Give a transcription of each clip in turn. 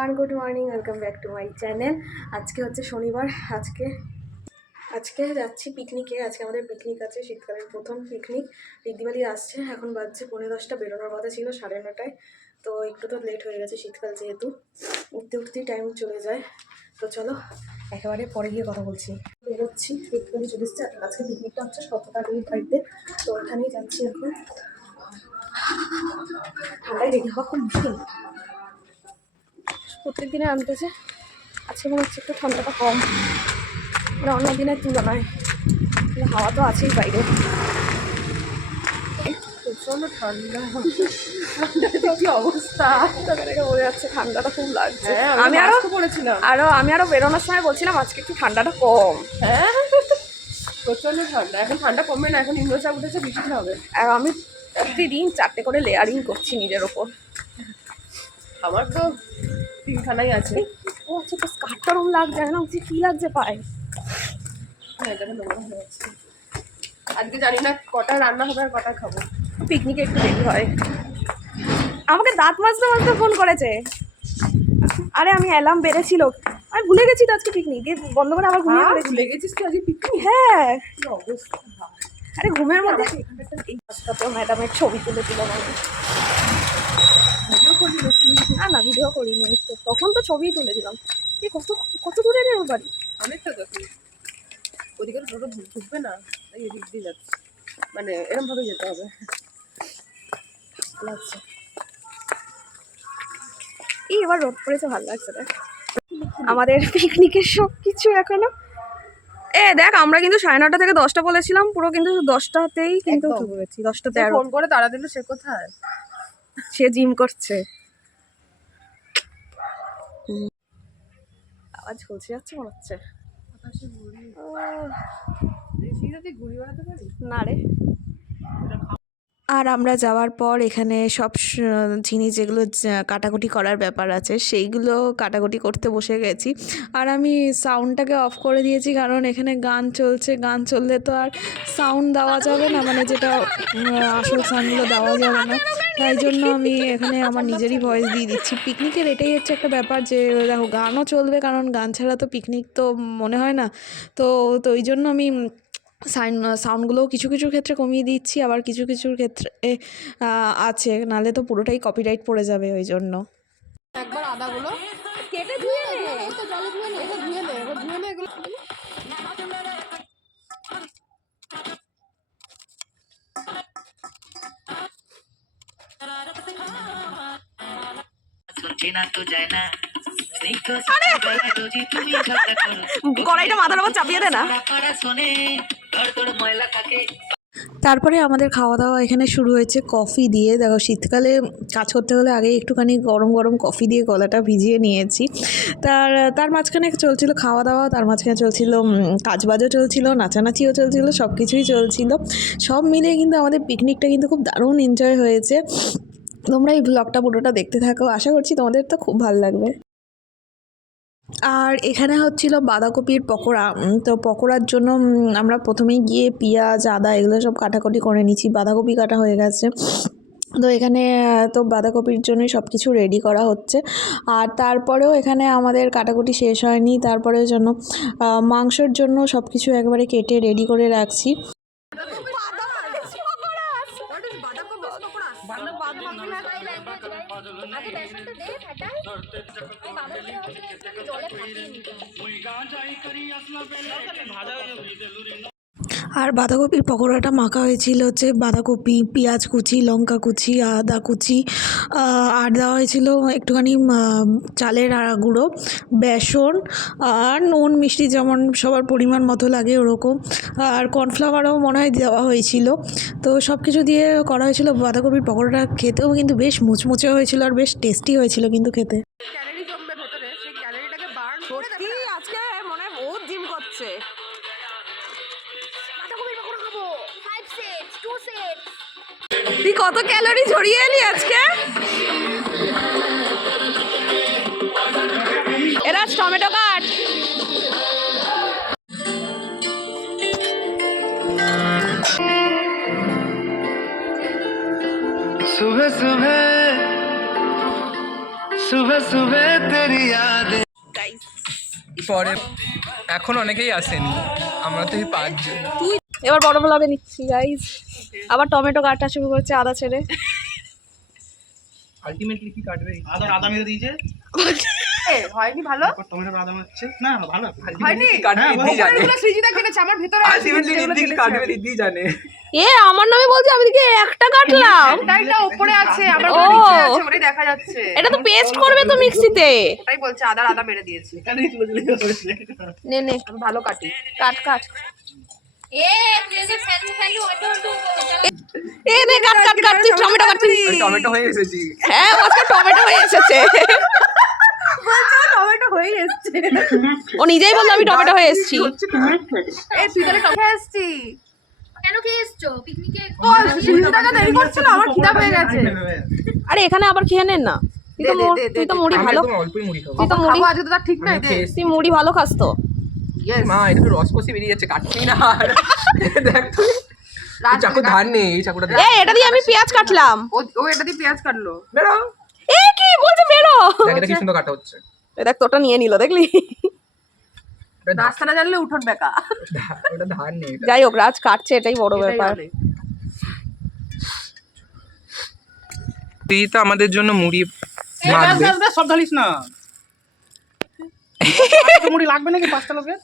Everyone, good morning, welcome back to my channel. আজকে হচ্ছে শনিবার। আজকে যাচ্ছি পিকনিকে। আজকে আমাদের পিকনিক আছে, শীতকালের প্রথম পিকনিক। দিদিবাড়ি আসছে, এখন বাজছে 9:10। বেরোনোর কথা ছিল 9:30। তো একটু তো লেট হয়ে গেছে, শীতকাল যেহেতু উঠতেই টাইম চলে যায়। তো চলো একেবারে পরে গিয়ে কথা বলছি। বেরোচ্ছি, পিকনিকে চলে এসেছি। আজকে পিকনিকটা হচ্ছে 17 বাড়িতে, তো ওখানেই যাচ্ছি এখন। ঠান্ডায় রেডি হওয়া খুব মুশকিল। প্রত্যেক দিনে আনতেছে, আজকে মনে হচ্ছে একটু ঠান্ডাটা কম, মানে অন্য দিনের তুলনায়। হাওয়া তো আছেই বাইরে, প্রচন্ড ঠান্ডা। কি অবস্থা, তাদেরকে বোঝা যাচ্ছে ঠান্ডাটা খুব লাগছে। আমি আরো বেরোনোর সময় বলছিলাম আজকে একটু ঠান্ডাটা কম। হ্যাঁ, প্রচন্ড ঠান্ডা। এখন ঠান্ডা কমবে না, এখন ইন্দ্রচাপ উঠেছে, বৃষ্টি হবে। আর আমি প্রতিদিন 4টে করে লেয়ারিং করছি নিজের ওপর। আমার তো 3খানাই আছে। ও আচ্ছা, তো স্কার্টটা রকম লাগছে না, কি লাগছে পায়ে? হ্যাঁ, এটা নোংরা হয়ে যাচ্ছে। আজকে জানি না কটা রান্না হবে আর কটা খাবো। পিকনিকে একটু দেরি হয়। আমাকে দাঁত মাজতে মাজতে ফোন করেছে। আরে আমি অ্যালার্ম বেড়েছিল, আমি ভুলে গেছি তো আজকে পিকনিক বন্ধ করে আবার ঘুমিয়ে পড়েছি। ভুলে গেছিস তুই আজকে পিকনিক? হ্যাঁ, কি অবস্থা। আরে ঘুমের মধ্যে। এই কাজটা তো ম্যাডামের ছবি তুলে দিল মানে। ভিডিও করলি নাকি? না, ভিডিও করিনি, তো তখন তো ছবি তুলে দিলাম। এই কত কত দূরে রে ওর বাড়ি? অনেকটা যখন ওদিকে টোটো ঢুকবে না, তাই এদিক দিয়ে যাচ্ছে, মানে এরকম ভাবে যেতে হবে। লাগছে এই এবার রোদ পড়েছে, ভালো লাগছে। দেখ আমাদের পিকনিকের সব কিছু এখনো। দেখ, আমরা কিন্তু 9:30 থেকে 10টা বলেছিলাম, পুরো কিন্তু 10টাতেই কিন্তু ঢুকেছি। 10:13 ফোন করে তারা দিল, সে কোথায়? সে জিম করছে। আওয়াজ পৌঁছে যাচ্ছে মনে হচ্ছে। ঘুরে বেড়াতে পারি না রে। আর আমরা যাওয়ার পর এখানে সব জিনিস যেগুলো কাটাকুটি করার ব্যাপার আছে সেইগুলো কাটাকুটি করতে বসে গেছি। আর আমি সাউন্ডটাকে অফ করে দিয়েছি, কারণ এখানে গান চলছে। গান চললে তো আর সাউন্ড দেওয়া যাবে না, মানে যেটা আসল সাউন্ডগুলো দেওয়া যাবে না। তাই জন্য আমি এখানে আমার নিজেরই ভয়েস দিয়ে দিচ্ছি। পিকনিকের এটাই হচ্ছে একটা ব্যাপার যে দেখো, গানও চলবে, কারণ গান ছাড়া তো পিকনিক তো মনে হয় না। তো ওই জন্য আমি সাউন্ডগুলোও কিছু কিছু ক্ষেত্রে কমিয়ে দিচ্ছি, আবার কিছু কিছুর ক্ষেত্রে আছে, নাহলে তো পুরোটাই কপিরাইট পড়ে যাবে। ওই জন্য একবার আদাগুলো কেটে ধুয়ে নে, জলে ধুয়ে নে, এটা ধুয়ে নে, এবার ধুয়ে নে এগুলো। কড়াইটা মাথার উপর চাপিয়ে দে না। তারপরে আমাদের খাওয়া দাওয়া এখানে শুরু হয়েছে কফি দিয়ে। দেখো, শীতকালে কাজ করতে হলে আগে একটুখানি গরম গরম কফি দিয়ে গলাটা ভিজিয়ে নিয়েছি। তার মাঝখানে চলছিল খাওয়া দাওয়া, তার মাঝখানে চলছিল কাজবাজও চলছিল, নাচানাচিও চলছিল, সব কিছুই চলছিল। সব মিলিয়ে কিন্তু আমাদের পিকনিকটা কিন্তু খুব দারুণ এনজয় হয়েছে। তোমরা এই ব্লগটা পুরোটা দেখতে থাকো, আশা করছি তোমাদের তো খুব ভালো লাগবে। আর এখানে হচ্ছিল বাঁধাকপির পকোড়া। তো পকোড়ার জন্য আমরা প্রথমেই গিয়ে পেঁয়াজ, আদা এগুলো সব কাটাকুটি করে নিচ্ছি। বাঁধাকপি কাটা হয়ে গেছে, তো এখানে তো বাঁধাকপির জন্যই সব কিছু রেডি করা হচ্ছে। আর তারপরেও এখানে আমাদের কাটাকুটি শেষ হয়নি, তারপরেও জন্য মাংসের জন্য সব কিছু একবারে কেটে রেডি করে রাখছি। আর বাঁধাকপির পকোড়াটা মাখা হয়েছিল হচ্ছে বাঁধাকপি, পেঁয়াজ কুচি, লঙ্কা কুচি, আদা কুচি, আর দেওয়া হয়েছিল একটুখানি চালের গুঁড়ো, বেসন, আর নুন মিষ্টি যেমন সবার পরিমাণ মতো লাগে ওরকম, আর কর্নফ্লাওয়ারও মনে হয় দেওয়া হয়েছিল। তো সব কিছু দিয়ে করা হয়েছিল বাঁধাকপির পকোড়াটা। খেতেও কিন্তু বেশ মুচমুচে হয়েছিল আর বেশ টেস্টি হয়েছিল কিন্তু খেতে। ক্যালোরি জমবে ভেতরে, সেই ক্যালোরিটাকে বার্ন করে সত্যি আজকে মনে হয় বহুত জিম করছে। তুই কত ক্যালোরি ঝরিয়ে এলি আজকে? এরা টমেটো কাট। सुबह सुबह सुबह পরে এখন অনেকেই আসেনি, আমরা তো এই 5 জন। এবার বড় ব্লগে নিচ্ছি গাইস। আবার টমেটো কাটা শুরু করছে আদা ছেড়ে। আলটিমেটলি কি কাটবে? আদা মেরে দিয়েছে। হয়নি ভালো টমেটো আদা হচ্ছে না ভালো হয়নি কাটবে দিদি জানে, সৃজিতা কিনেছে আমার ভেতরে আছে, আলটিমেটলি যেগুলো দিদি কিনেছে। কাটবে দিদি জানে। আমার নামে বলছে, আমি দিকে একটা কাটলাম। ওটাইটা উপরে আছে, আমার ও। নিচে আছে, ওটাই দেখা যাচ্ছে। এটা তো পেস্ট করবে তো মিক্সিতে। ওটাই বলছে আদা মেরে দিয়েছে। এখানেই তুলে দিলে হয়েছে। নে নে আমি ভালো কাটি। কাট কাট। এ প্লেজে ফ্যান অটো এ নে কাট কাট কাট, তুই টমেটো কাটছিস। আমি টমেটো হয়ে এসেছি। হ্যাঁ আজকে টমেটো হয়ে এসেছে। টমেটো হয়ে এসেছে। ও নিজেই বললো আমি টমেটো হয়ে এসেছি। এই তুই তাহলে টমেটো এসেছি। কেন কি এসছো পিকনিকে? তো সৃজিতাকে দেরি করছিল, আমার খিদা পেয়ে গেছে। আরে এখানে আবার খেয়ে নেন না। তুই তো মুড়ি আমি ভালো, একদম অল্পই মুড়ি খাবো। তুই তো মুড়ি, খাবো আজকে তো তার ঠিক নাই। আমি খেয়ে এসেছি। তুই মুড়ি ভালো খাস তো। Yes. মা এটা তো রসকসি বেরিয়ে যাচ্ছে, কাটছি না আর। দেখ তুই এই চাকু ধার নেই, এই চাকুটা দে। এটা দিয়ে আমি পেঁয়াজ কাটলাম। ও এটা দিয়ে পেঁয়াজ কাটলো। বেরো, কি বলছে বেরো। দেখ এটা কি সুন্দর কাটা হচ্ছে। দেখ তোটা নিয়ে নিল, দেখলি? রাস্তা না জানলে উঠোন বেকা। ওটা ধার নেই এটা। যাই হোক রাজ কাটছে, এটাই বড় এটাই ব্যাপার। অনেক। তুই তো আমাদের জন্য মুড়ি মাখবে। সব ঢালিস না। মুড়ি লাগবে নাকি 5টা লোকের?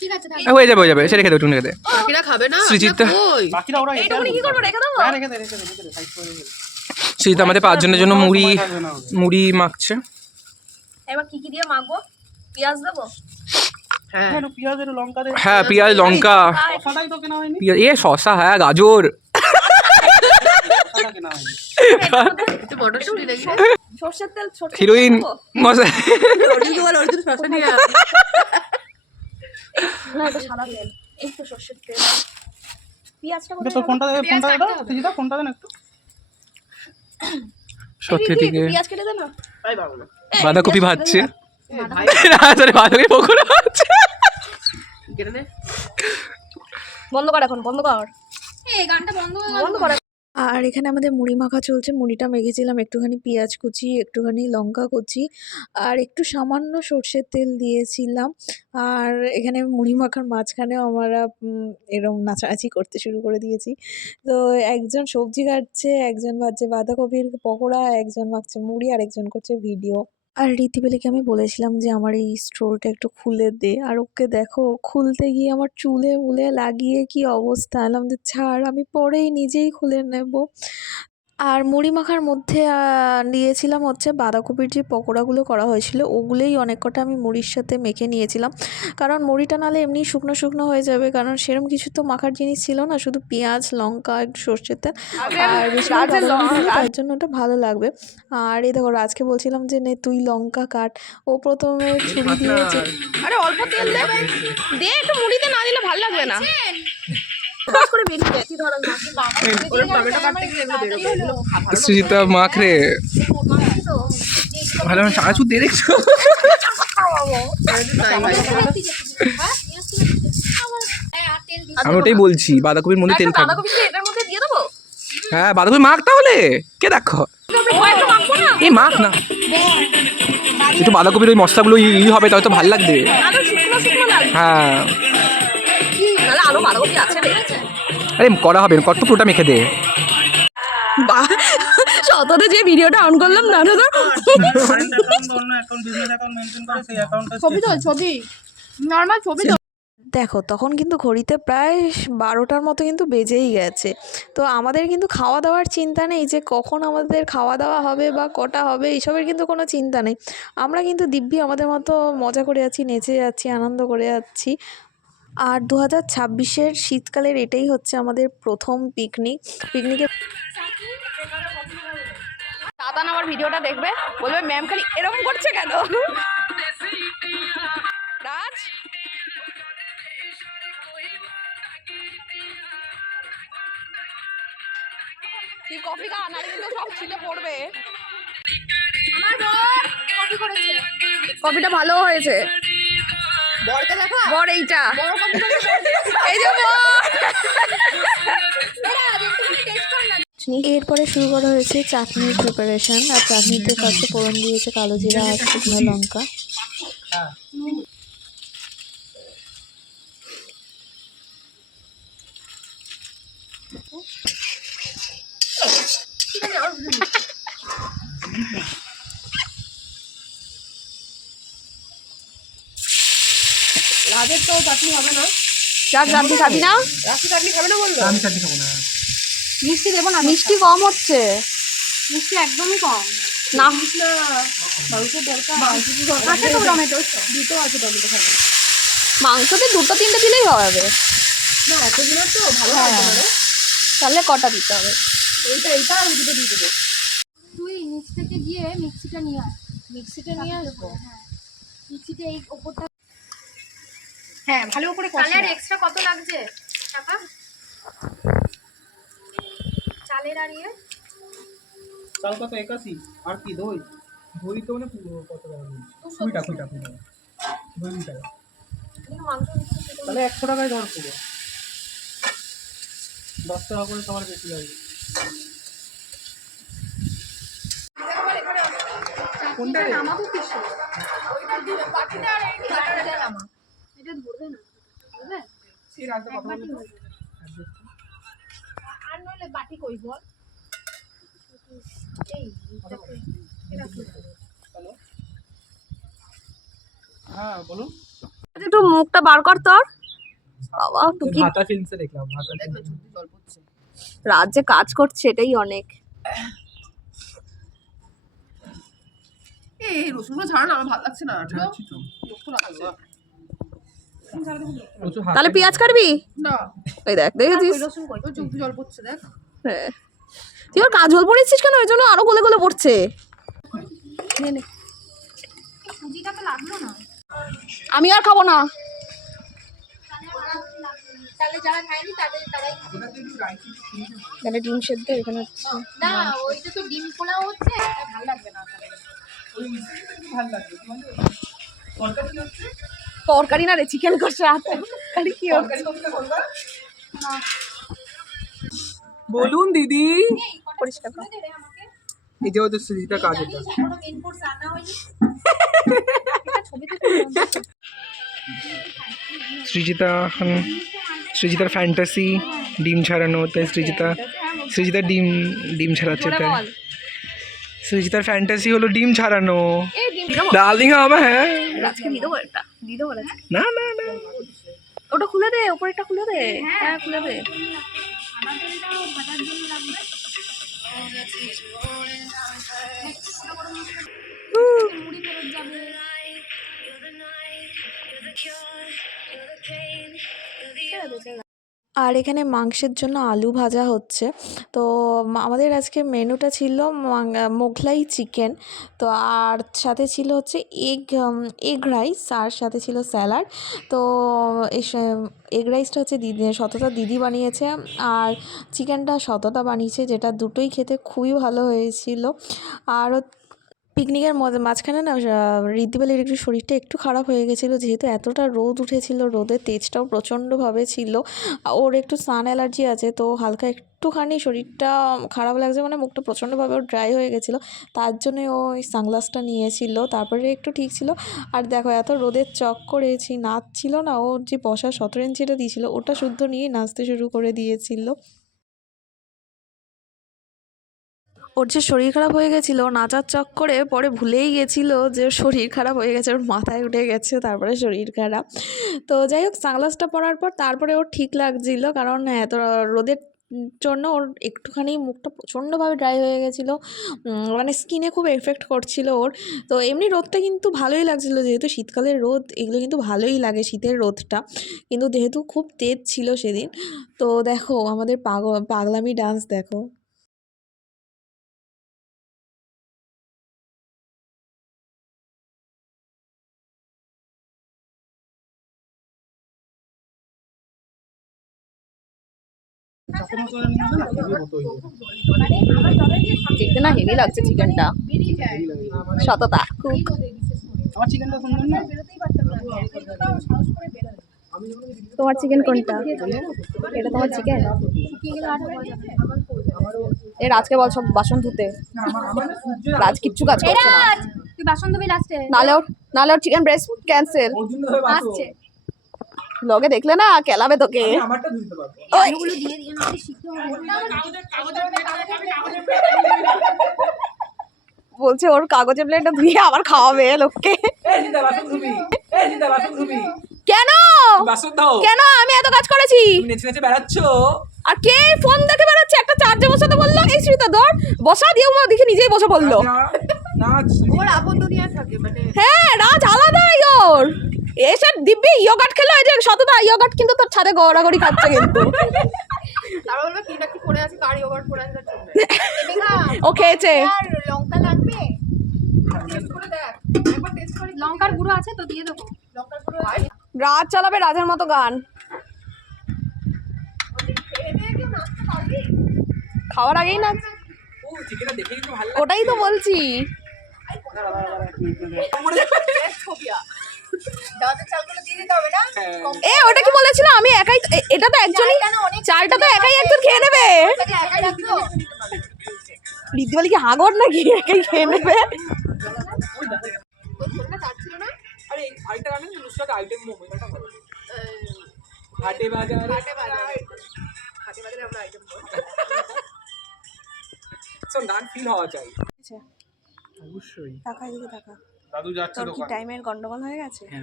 ঠিক আছে তাহলে হয়ে যাবে সে রেখে দে, একটু রেখে দে। বাকিরা খাবে না? সৃজিতা ওই বাকিরা ওরা এইটুকুনি কি করবো, রেখে দেবো? হ্যাঁ রেখে দে সাইড করে দে। সৃজিতা আমাদের 5 জনের জন্য মুড়ি মাখছে। এবার কি কি দিয়ে মাখবো? পেঁয়াজ দেবো? হ্যাঁ একটু পেঁয়াজ একটু লঙ্কা দে। হ্যাঁ পেঁয়াজ লঙ্কা, শসাটাই তো কেনা হয়নি। পেঁয়াজ শসা, হ্যাঁ গাজর। শসা কেনা হয়নি। একটু মটরশুঁটি দেখি। সর্ষের তেল, হিরোইন মশা। অর্জুন শসা নিয়ে আয়। না এটা সাদা তেল, এই তো সর্ষের তেল। পেঁয়াজটা এটা তোর ফোনটা দে দাও সৃজিতা, ফোনটা দেন একটু। সত্যি দিকে পেঁয়াজ কেটে দে না। তাই পাবো না। বাঁধাকপি ভাজছে। ভাই সরি বাঁধাকপি পকোড়া ভাজছে। কেটে নে। বন্ধ কর এখন, বন্ধ কর। এই গানটা বন্ধ হয়ে বন্ধ কর। আর এখানে আমাদের মুড়ি মাখা চলছে। মুড়িটা মেখেছিলাম, একটুখানি পেঁয়াজ কুচি, একটুখানি লঙ্কা কুচি আর একটু সামান্য সর্ষের তেল দিয়েছিলাম। আর এখানে মুড়ি মাখার মাঝখানেও আমরা এরম নাচানাচি করতে শুরু করে দিয়েছি। তো একজন সবজি কাটছে, একজন ভাজছে বাঁধাকপির পকোড়া, একজন মাখছে মুড়ি আর একজন করছে ভিডিও। আর ঋতিবেলিকে আমি বলেছিলাম যে আমার এই স্টোলটা একটু খুলে দে, আর ওকে দেখো খুলতে গিয়ে আমার চুলে মুলে লাগিয়ে কি অবস্থা। এলাম যে ছাড়, আমি পরেই নিজেই খুলে নেব। আর মুড়ি মাখার মধ্যে দিয়েছিলাম হচ্ছে বাঁধাকপির যে পকোড়াগুলো করা হয়েছিল, ওগুলোই অনেক কটা আমি মুড়ির সাথে মেখে নিয়েছিলাম। কারণ মুড়িটা নাহলে এমনি শুকনো শুকনো হয়ে যাবে, কারণ সেরকম কিছু তো মাখার জিনিস ছিল না, শুধু পেঁয়াজ লঙ্কা একটু সর্ষের তেল আর বেশি তার জন্য ওটা ভালো লাগবে। আর এই দেখো রাজকে বলছিলাম যে নে তুই লঙ্কা কাট, ও প্রথমে ছুরি দিয়েছে। আরে অল্প তেল দে, দে একটু মুড়িতে না দিলে ভালো লাগবে না। করে বেরিয়ে গেছি ধরো টমেটো কাটতে গেলে এগুলো বেরোবে, এগুলো ভালো। সৃজিতা মাখ রে ভালো, সাজু দিয়ে দেখছো। আমি ওটাই বলছি, বাঁধাকপির মধ্যে তেল থাকবে। এটার মধ্যে দিয়ে দেবো। হ্যাঁ বাঁধাকপি মাখ তাহলে, কে দেখো এই মাখ না, একটু বাঁধাকপির ওই মশলাগুলো হবে তাহলে তো ভালো লাগবে। হ্যাঁ আরো বাঁধাকপি আছে রে। আরে করা হবে, কত পুরোটা মেখে দে। শততে যে ভিডিওটা অন করলাম না কারেন্ট অ্যাকাউন্ট অন্য অ্যাকাউন্ট বিজনেস অ্যাকাউন্ট মেনটেন করে সেই অ্যাকাউন্টে ছবি নরমাল ছবি তো। দেখো তখন কিন্তু ঘড়িতে প্রায় 12টার মতো কিন্তু বেজেই গেছে। তো আমাদের কিন্তু খাওয়া দাওয়ার চিন্তা নেই যে কখন আমাদের খাওয়া দাওয়া হবে বা কটা হবে, এইসবের কিন্তু কোনো চিন্তা নেই। আমরা কিন্তু দিব্যি আমাদের মতো মজা করে যাচ্ছি, নেচে যাচ্ছি, আনন্দ করে যাচ্ছি। আর 2026-এর শীতকালের এটাই হচ্ছে আমাদের প্রথম পিকনিকে দাদান আমার ভিডিওটা দেখবে, বলবে ম্যাম খালি এরকম করছে কেন। রাজ তুই কফি খা, নাহলে কিন্তু সব ছিটে পড়বে। কফিটা ভালো হয়েছে। বরকে দেখা বর এইটা, এই যে এরপরে শুরু করা হয়েছে চাটনির প্রিপারেশন। আর চাটনিতে ফার্স্টে ফোড়ন দিয়েছে কালো জিরা আর শুকনো লঙ্কা। রাজের তো চাটনি হবে না। চাটনি খাবি না? রাজের চাটনি খাবে না বললো? আমি চাটনি খাবো না। মিষ্টি দেবো না? মিষ্টি কম হচ্ছে। মিষ্টি একদমই কম। না না, মাংসের দরকার। আছে তো টমেটো। দুটো আছে টমেটো খাবে। মাংসতে 2-3টে দিলেই হবে। না এতগুলো তো ভালো লাগবে না রে। তাহলে কটা দিতে হবে? এইটা আর দুটো দিয়ে দেবো। তুই নিচ থেকে গিয়ে মিক্সিটা নিয়ে আয়। মিক্সিতে নিয়ে আসবো। হ্যাঁ মিক্সিতে এই ওপরটা। হ্যাঁ ভালো করে তাহলে আর এক্সট্রা কত লাগছে টাকা? চালের আর ইয়ে চাল কত 81 আর কি দই দই তো মানে কত টাকা কুড়ি টাকা দই 20 টাকা তাহলে 100 টাকায় ধর পুরো 10 টাকা করে তোমার বেশি লাগবে কোনটা নামাবো কিসে? ওইটা দিলে বাটিটা আর এই বাটিটা নামা। এটা ধরবে না। ধরবে? এই রাতে কথা বাটি বলতে হয়ে যাবে। আর নইলে বাটি কই বল? এই এইটাকে এটা কি? হ্যালো হ্যাঁ বলুন একটু মুখটা বার কর তোর। বাবা টুকি ভাতা ফিল্মসে দেখলাম ভাতা দেখবে ঝুঁকি জল পড়ছে। রাত যে কাজ করছে এটাই অনেক। এই রসুনগুলো ছাড়া না আমার ভালো লাগছে না। ঠিক আছে তো রক্ত লাগছে। তাহলে পেঁয়াজ কাটবি? না ওই দেখ দেখেছিস? রসুন কই? ওই ঝুঁকি জল পড়ছে দেখ। হ্যাঁ তুই ওর কাজল পড়েছিস কেন? ওই জন্য আরো গলে গলে পড়ছে। সুজিটা তো লাগলো না। আমি আর খাবো না। তাহলে যারা খায়নি তারাই খাবে। এখানে ডিম সেদ্ধ, এখানে হচ্ছে না ওইটা তো ডিম পোলাও হচ্ছে, এটা ভালো লাগবে না তাহলে। ভালো লাগবে মানে তরকারি কি হচ্ছে তরকারি না রে, চিকেন কষা। তরকারি কি হচ্ছে? তরকারি করতে বলবা বলুন দিদি পরিষ্কার কর। দে রে আমাকে। এই যে ওদের সুজিটা কাজ এটা এখনো মেন কোর্স রান্না হয়নি। এটা ছবিতে সৃজিতার ফ্যান্টাসি ডিম ছাড়ানো, তাই সৃজিতা ডিম ছাড়াচ্ছে। তাই সৃজিতার ফ্যান্টাসি হলো ডিম ছাড়ানো। ডার্লিং হবে। হ্যাঁ আজকে দিয়ে দেবো, এটা দিয়ে দেবো আজকে। না না না ওটা খুলে দে, ওপরেরটা খুলে দে। হ্যাঁ খুলে দে। সাদা তেলটাও ভাজার জন্য লাগবে। মুড়ি ফেরত যাবে। আর এখানে মাংসের জন্য আলু ভাজা হচ্ছে। তো আমাদের আজকে মেনুটা ছিল মোগলাই চিকেন। তো আর সাথে ছিল হচ্ছে এগ রাইস, আর সাথে ছিল স্যালাড। তো এগ রাইসটা হচ্ছে সততা দিদি বানিয়েছে, আর চিকেনটা সততা বানিয়েছে, যেটা দুটোই খেতে খুবই ভালো হয়েছিল। আর পিকনিকের মাঝখানে না ঋদ্ধিবালির একটু শরীরটা একটু খারাপ হয়ে গেছিলো, যেহেতু এতটা রোদ উঠেছিল, রোদের তেজটাও প্রচণ্ডভাবে ছিল। ওর একটু সান অ্যালার্জি আছে, তো হালকা একটুখানি শরীরটা খারাপ লাগছে, মানে মুখটা প্রচণ্ডভাবে ওর ড্রাই হয়ে গেছিলো, তার জন্যে ও ওই সানগ্লাসটা নিয়েছিল, তারপরে একটু ঠিক ছিল। আর দেখো এত রোদের করেছি, নাচছিল না, ওর যে বসার 17 ইঞ্চিটা দিয়েছিল ওটা শুদ্ধ নিয়ে নাচতে শুরু করে দিয়েছিল। ওর যে শরীর খারাপ হয়ে গেছিলো নাচার চক্করে, পরে ভুলেই গেছিলো যে ওর শরীর খারাপ হয়ে গেছে, ওর মাথায় উঠে গেছে তারপরে শরীর খারাপ। তো যাই হোক, সানগ্লাসটা পরার পর তারপরে ওর ঠিক লাগছিলো, কারণ এত রোদের জন্য ওর একটুখানি মুখটা প্রচণ্ডভাবে ড্রাই হয়ে গেছিলো, মানে স্কিনে খুব এফেক্ট করছিল ওর। তো এমনি রোদটা কিন্তু ভালোই লাগছিলো, যেহেতু শীতকালের রোদ, এগুলো কিন্তু ভালোই লাগে শীতের রোদটা, কিন্তু যেহেতু খুব তেজ ছিল সেদিন। তো দেখো আমাদের পাগলামি ডান্স দেখো। দেখতে না হেভি লাগছে চিকেনটা, সততা খুব। আমার চিকেনটা সুন্দর না বেরোতেই পারতাম না। সাহস করে বেরোয়। তোমার চিকেন কোনটা? এটা তোমার চিকেন? এ রাজকে বল সব বাসন ধুতে। রাজ কিচ্ছু কাজ করছে না। তুই বাসন ধুবি লাস্টে। নালে ওর চিকেন ব্রেস্ট ক্যান্সেল। আসছে লগে দেখলে না কেলাবে তোকে। আমারটা ধুতে পারবো। ওই ওগুলো দিয়ে দিয়ে আমাকে শিখতে হবে। বলছে ওর কাগজের প্লেটটা ধুয়ে আবার খাওয়াবে লোককে। এই জিদা বাসন ধুবি, এই জিদা বাসন ধুবি। কেন বাসন দাও, কেন আমি এত কাজ করেছি? তুমি নেচে নেচে বেড়াচ্ছ। আর কে ফোন দেখে বেড়াচ্ছে? একটা চার্জে বসাতে বললো, এই শ্রীতা ধর বসা দিয়ে মা দেখে নিজেই বসে বললো। নাচ ওর আপন দুনিয়া থাকে মানে হ্যাঁ রাজ আলাদাই ওর। এসে দিব্যি ইয়োগার্ট খেলো, এই যে শতদা ইয়োগার্ট কিন্তু তোর ছাদে গড়াগড়ি খাচ্ছে কিন্তু। তারা বলবে কি না কি করে আছে, কার ইয়োগার্ট করে আছে তার জন্য। ও খেয়েছে। আর লঙ্কা লাগবে? টেস্ট করে দেখ, একবার টেস্ট করে। লঙ্কার গুঁড়ো আছে তো দিয়ে দেবো। লঙ্কার গুঁড়ো রাজ চালাবে রাজের মতো গান। খেয়ে দিয়ে কেউ নাচতে পারবি? খাওয়ার আগেই না, ও চিকেনটা দেখে কিন্তু ভালো ওটাই তো বলছি। ছবিয়া দাঁতের চালগুলো দিয়ে দিতে হবে না? এ ওটা কি বলেছিল? আমি একাই এটা তো একজনই, চালটা তো একাই একজন খেয়ে নেবে। এটাকে একাই রাখছো? রিদ্ধি বলি কি হাগর নাকি একাই খেয়ে নেবে? তোর ফোনটা চার্জ ছিল না? আরে আইটা গানে নুসরাত আইটেম মোমো এটা ভালো। হাটে বাজারে হাটে বাজারে আমরা আইটেম করব। সো গান ফিল হওয়া চাই। অবশ্যই। টাকা দিকে টাকা। দাদু যাচ্ছে তোর কি দোকানে। টাইমের গন্ডগোল হয়ে গেছে? হ্যাঁ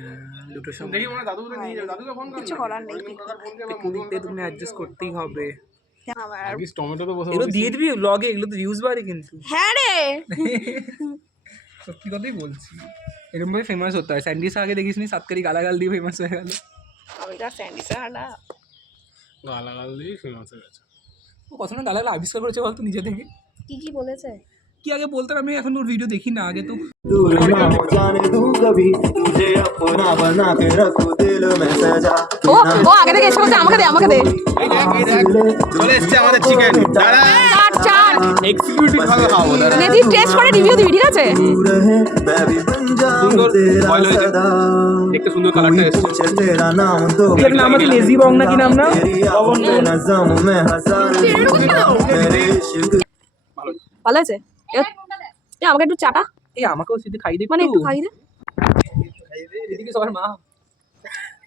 দুটো সময় দেখি মনে দাদুকে নিয়ে যাবে, দাদুকে ফোন কর। কিছু করার নেই। টেকনিকতে তুমি অ্যাডজাস্ট করতেই হবে। আমার আগে টমেটো তো বসে এগুলো দিয়ে দিবি ব্লগে, এগুলো তো ভিউজ বাড়ে কিন্তু। হ্যাঁ রে সত্যি কথাই বলছি, এরকম ভাবে ফেমাস হতে হয়। স্যান্ডিস আগে দেখিস নি, সাতকারি গালাগাল দিয়ে ফেমাস হয়ে গেল। আমি তো স্যান্ডিসা না গালাগাল দিয়ে ফেমাস হয়ে গেছে। ও কত না গালাগাল আবিষ্কার করেছে বলতো নিজে থেকে। কি বলেছে? কি আগে বলতাম, আমি এখন ওর ভিডিও দেখি না, আগে তো दूर ना हो जाने दूं कभी तुझे अपना बना के रखूं दिल में सजा ও ও আগে থেকে এসে বলছে আমাকে দে আমাকে দে। চলে এসেছে আমাদের চিকেন। দাঁড়া, চার চার এক্সিকিউটিভ ভাবে খাবো। দাঁড়া, নেদি টেস্ট করে রিভিউ দিবি, ঠিক আছে? दूर है मैं भी बन जाऊं সুন্দর तेरा বয়েল হয়েছে, सदा দেখতে সুন্দর কালারটা এসেছে। पूछे तेरा नाम तो এর নাম আছে লেজি বং নাকি নাম না? तेरी आंखों में नज़म में हजार मेरे इश्क ভালো আছে? এ আমাকে একটু চাটা, এই আমাকেও সেটা খাই দে মানে একটু খাই দে। এদিকে সবার মা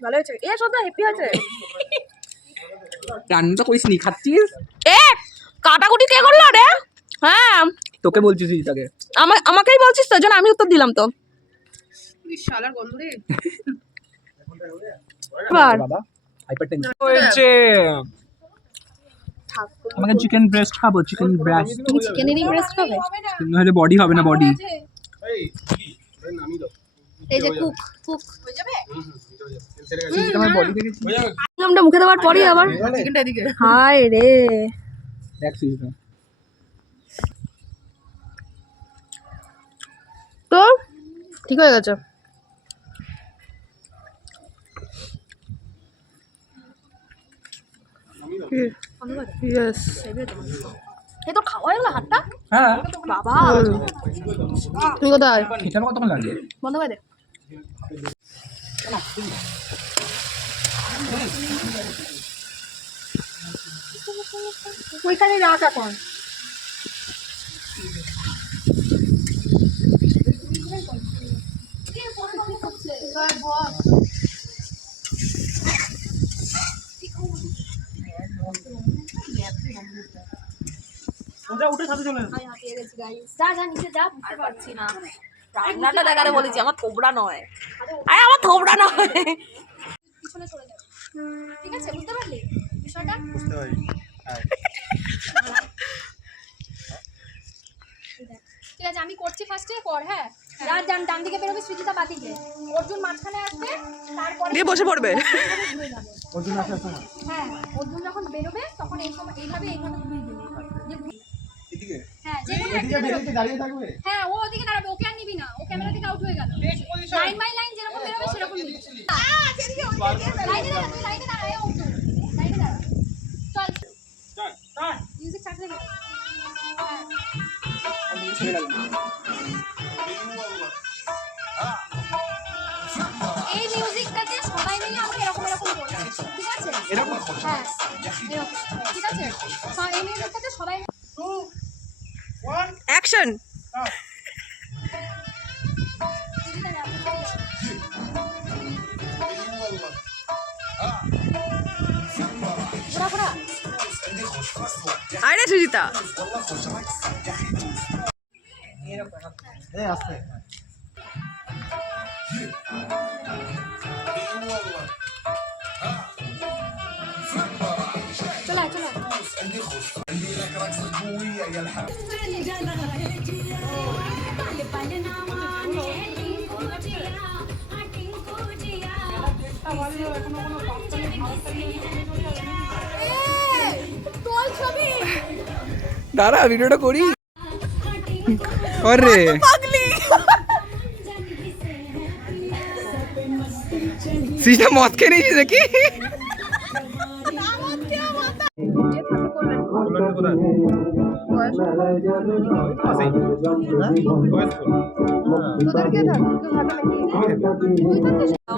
ভালো হয়েছে। এ সদা হ্যাপি আছে। রান্না তো করিস নি, খাচ্ছিস। এ কাটাকুটি কে করলো রে? হ্যাঁ তোকে বলছিস তাকে। আমাকেই বলছিস তো, জন্য আমি উত্তর দিলাম তো। তুই শালার গন্ধ রে। এবার বাবা হাইপারটেনশন হয়েছে। আমাকে চিকেন ব্রেস্ট খাবো, চিকেন ব্রেস্ট। তুমি চিকেনেরই ব্রেস্ট খাবে? নাহলে বডি হবে না, বডি। এই কি আরে নামি দাও। এই যে কুক কুক হয়ে যাবে? আমার বডি দেখেছিস? হয়ে যাবে। আমটা মুখে দেওয়ার পরই আবার চিকেনটা এদিকে। হায় রে। দেখছিস তো ঠিক হয়ে গেছে। ইয়েস। এ তো খাওয়া হয়ে গেল হাতটা। হ্যাঁ বাবা তুই কোথায়? এটা কতক্ষণ লাগে? বন্ধ করে দে। ওইখানে রাখ এখন। ওটা উঠে সাথে চলে যা যা নিচে যা, বুঝতে পারছি না। রান্নাটা দেখাতে বলেছি, আমার থোবড়া নয়। আরে আমার থোবড়া নয়। পিছনে চলে যাবে, ঠিক আছে? বুঝতে পারলি বিষয়টা? বুঝতে পারি। ঠিক আছে, আমি করছি ফার্স্টে কর। হ্যাঁ, রাত ডান দিকে বেরোবে, সৃজিতা বাদিকে, অর্জুন মাঝখানে আসবে, তারপরে দিয়ে বসে পড়বে। ঘুরে যাবে। অর্জুন আসার সময় হ্যাঁ, অর্জুন যখন বেরোবে তখন এই সময় এইভাবে ঘুরিয়ে দেবে। এদিকে হ্যাঁ, যে কোনো এদিকে একদিকে বেরিয়ে দাঁড়িয়ে থাকবে। হ্যাঁ, ও ওদিকে দাঁড়াবে, ওকে আর নিবি না, ও ক্যামেরা থেকে আউট হয়ে গেল। লাইন বাই লাইন যেরকম বেরোবে সেরকম নিবি। লাইনে দাঁড়া, তুই লাইনে দাঁড়া, এ অর্জুন লাইনে দাঁড়া। চল মিউজিক চালিয়ে দে। এই মিউজিকটাতে সবাই মিলে আমরা এরকম এরকম করব। এরকম হ্যাঁ এরকম। ঠিক আছে এই মিউজিকটাতে সবাই অ্যাকশন। আরে সুজিতা চলে চলে দাঁড়া ভিডিওটা করি রে সিটা মদ খেয়ে নিয়েছিস নাকি?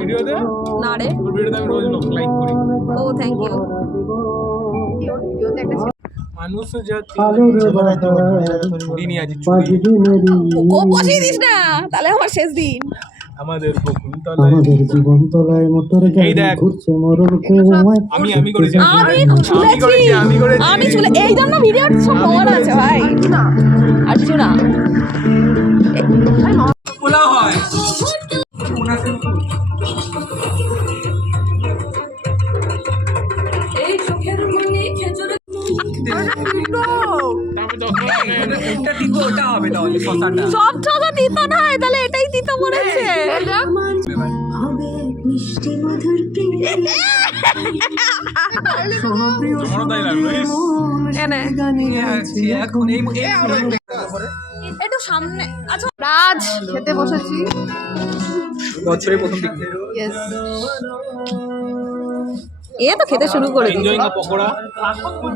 ভিডিওতে না রে ওর ভিডিওতে আমি রোজ লাইক করি। ও থ্যাংক ইউ। মানুষ জাতি ছুরি নিয়ে আছি ও বসিয়ে দিস না তাহলে আমার শেষ দিন। আমাদের বকুলতলায় এই দেখ আমি করেছি আমি চলে এই জন্য ভিডিও সব নোংরা আছে ভাই। আর কিছু না বলা হয় ওটা হবে তাহলে শশাটা সব ছটা দিত না তাহলে এটাই দিতে বলেছে। আমারও তাই লাগলো এখন এই একটু সামনে আচ্ছা রাজ খেতে বসেছি। বছরের প্রথম দিক এ তো খেতে শুরু করে দিয়েছে। এনজয়িং পকোড়া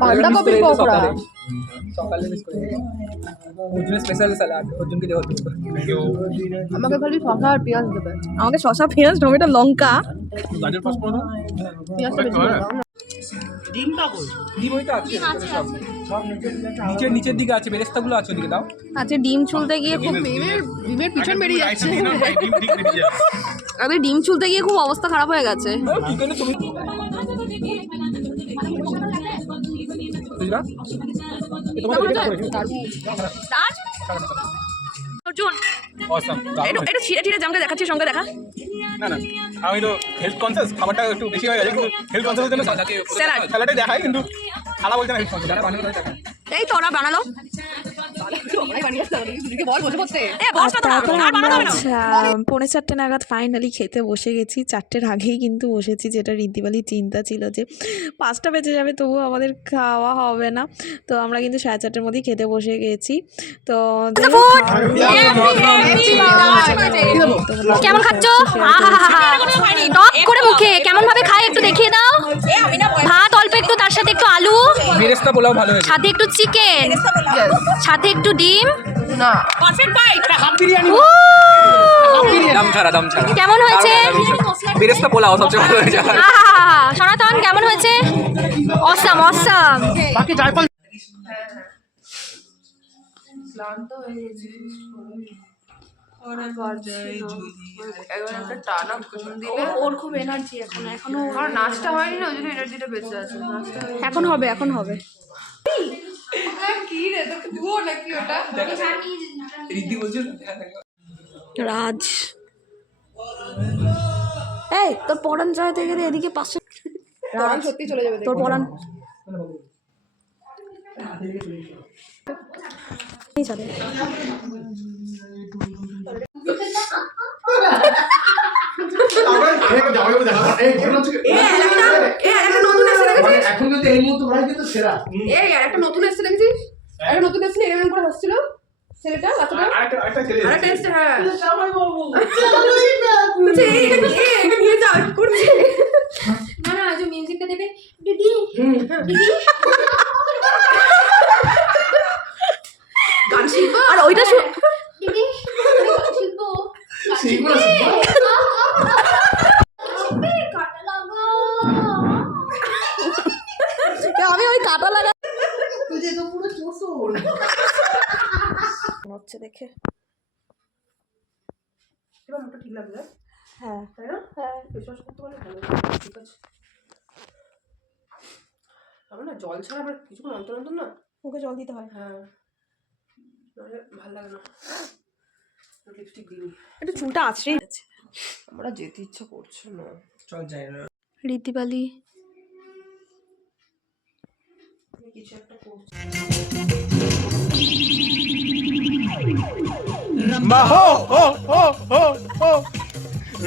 বাঁধাকপির পকোড়া। সকালে মিস করে ওর স্পেশাল স্যালাড ওর জন্য দেওয়া হচ্ছে। আমাকে খালি শসা আর পেঁয়াজ দেবে। আমাকে শসা পেঁয়াজ টমেটো লঙ্কা গাজর পাস করো পেঁয়াজটা বেশি দেবে। ডিমটা কই ডিম ওইটা আছে সব সব নিচের দিকে আছে বেরেস্তাগুলো আছে ওদিকে দাও। আচ্ছা ডিম ছুলতে গিয়ে খুব ডিমের পিছন বেরিয়ে যাচ্ছে। ডিম ঠিক বেরিয়ে যাবে আরে ডিম ছুলতে গিয়ে খুব অবস্থা খারাপ হয়ে গেছে। কি করে তুমি বুঝলা রাজ অর্জুন অসাম এটা ছিঁড়ে ছিঁড়ে জামটা দেখাচ্ছি সঙ্গে দেখা। না না আমি তো হেলথ কনসিয়াস খাবারটা একটু বেশি হয়ে গেছে কিন্তু হেলথ কনসিয়াসের জন্য স্যালাড স্যালাডে দেখাই কিন্তু খালা বলতে না হেলথ কনসিয়াস যারা বানানো দেখায় এই তো ওরা বানালো। পৌনে 4টে নাগাদ ফাইনালি খেতে বসে গেছি। 4টের আগেই কিন্তু বসেছি, যেটা ঋদ্ধিবালির চিন্তা ছিল যে 5টা বেজে যাবে তবুও আমাদের খাওয়া হবে না। তো আমরা কিন্তু 4:30টার মধ্যেই খেতে বসে গেছি। তো কেমন খাচ্ছ? টক করে মুখে কেমন ভাবে খায় একটু দেখিয়ে দাও। ভাত অল্প একটু, তার সাথে একটু আলু, বেরেস্তা পোলাও ভালো হয়েছে, সাথে একটু চিকেন, সাথে একটু ডিম। না দাম ছাড়া কেমন হয়েছে? বেরেস্তা পোলাও সবচেয়ে ভালো হয়েছে। সনাতন কেমন হয়েছে? Awesome awesome. বাকি জয়ফল ওর খুব এনার্জি এখনো নাচটা হয়নি না, ওই জন্য এনার্জিটা বেঁচে আছে। এখন হবে কি রে তোর দুও নাকি ওটা? রিদ্ধি বলছে রাজ এই তোর পড়ান চাইতে গেলে এদিকে পাশে রাজ সত্যি চলে যাবে। তোর পড়ান এই চলে এখন কিন্তু এই মুহূর্তে ভাই কিন্তু সেরা। এই একটা নতুন এসেছে দেখছিস? একটা নতুন এসেছে, এরকম করে হাসছিল ছেলেটা, বাচ্চাটা। আরেকটা ছেলে এসেছে। হ্যাঁ জামাই বাবু বলছে এটা নিয়ে যাও করছে। না না যে মিউজিকটা দেবে দিদি দিদি গান শিখবো আর ওইটা দিদি শিখবো কাটা লাগো ফেস ওয়াশ করতে পারলে ভালো। ঠিক আছে, আমার না জল ছাড়া আবার কিছুক্ষণ অন্তর অন্তর না ওকে জল দিতে হয়। হ্যাঁ, নাহলে ভালো লাগে না। লিপস্টিক দিই, একটু চুলটা আছড়েই আছে। আমরা যেতে ইচ্ছা করছে না। চল যাই না। রীতিবালি কিছু একটা করছে। Ramba ho ho ho ho ho.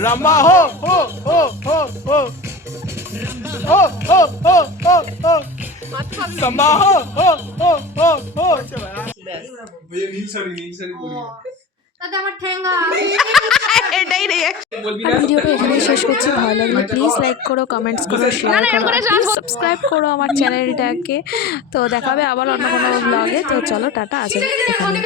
Ramba ho ho ho ho ho. Ho ho ho ho ho. Samba ho ho ho ho ho. তাতে আমার ঠেঙ্গা। এটাই রে। আর ভিডিওটা এখানেই শেষ করছি। ভালো লাগলে প্লিজ লাইক করো, কমেন্টস করো, শেয়ার করো, সাবস্ক্রাইব করো আমার চ্যানেলটাকে। তো দেখা হবে আবার অন্য কোনো ব্লগে। তো চলো টাটা, আজ এখানে।